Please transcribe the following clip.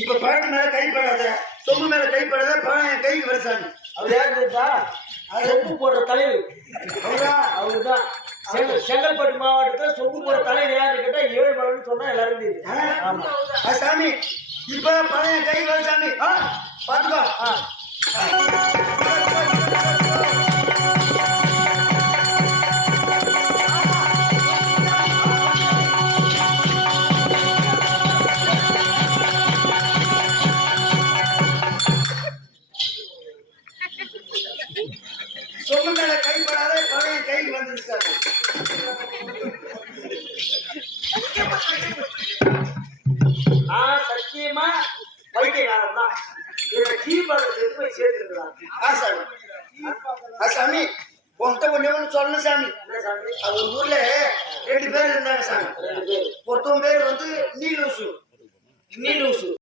இப்ப பழத்து மேல கைப்படாத, சொம்பு மேல கைப்படாத, பழம் என் கைக்கு வர சாமி. அவர் யாரு தெரியுதா? சொம்பு போடுற தலைவர் அவருதான். செங்கல்பட்டு மாவட்டத்துல சொம்பு போடுற தலைவர் யாருன்னு கேட்டா 7 மலைன்னு சொன்னா எல்லாரும் தெரியும். ஆமா சாமி, இப்ப பழம் என் கைக்கு வர சாமி. பாத்துக்கோ. சொம்பு மேல கைப்படாத, பழம் என் கைக்கு வந்துருச்சு சாமி. சத்தியமா பைத்தியக்காரன் தான். இதை கீழ்பாடு போய் சேர்த்துருக்கிறான். சாமி, உன்கிட்ட ஒண்ணு சொல்லணும் சாமி. அது ஊர்ல 2 பேர் இருந்தாங்க சாமி. ஒருத்தவங்க பேர் வந்து நீலூசு.